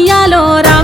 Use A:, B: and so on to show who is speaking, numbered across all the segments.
A: ఉయ్యాలో రా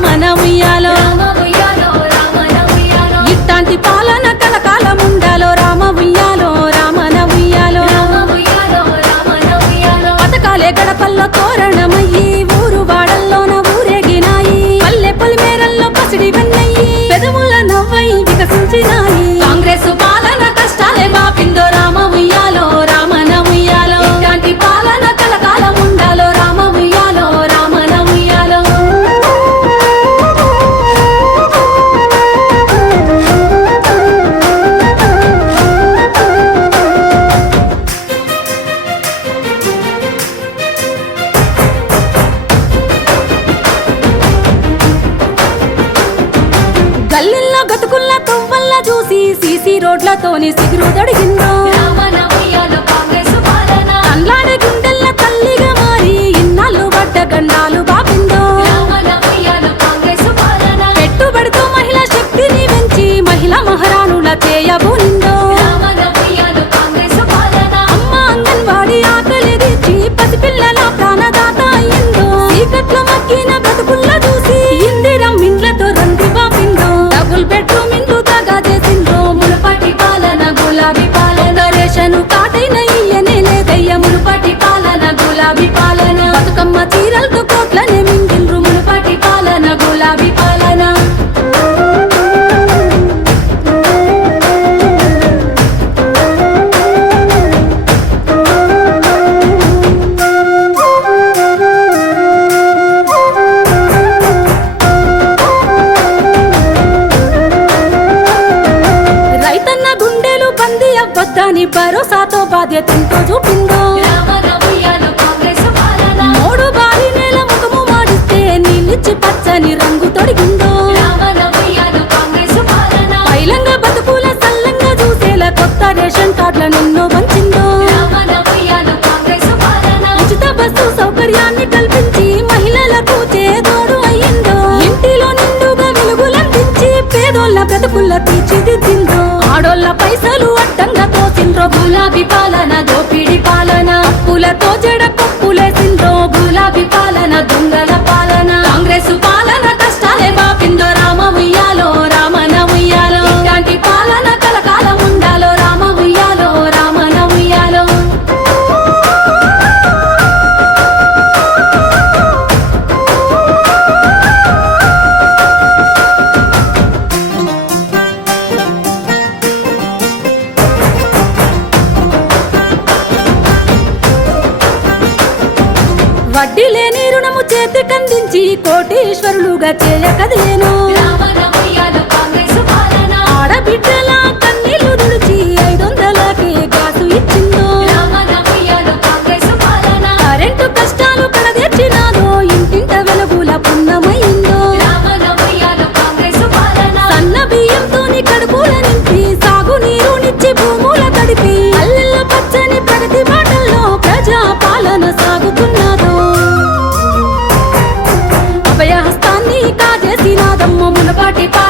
A: సిసి రోడ్లతోని సిగురు దొడిగిందో భరోసాతో బాధ్యతంతో చూపిందో. గులాబీ పాలన దోపిడి పాలన పూలతో జడప వడ్డీ లేని రుణము చేతికందించి కోటీశ్వరులుగా చేయ కదిలేను పాటి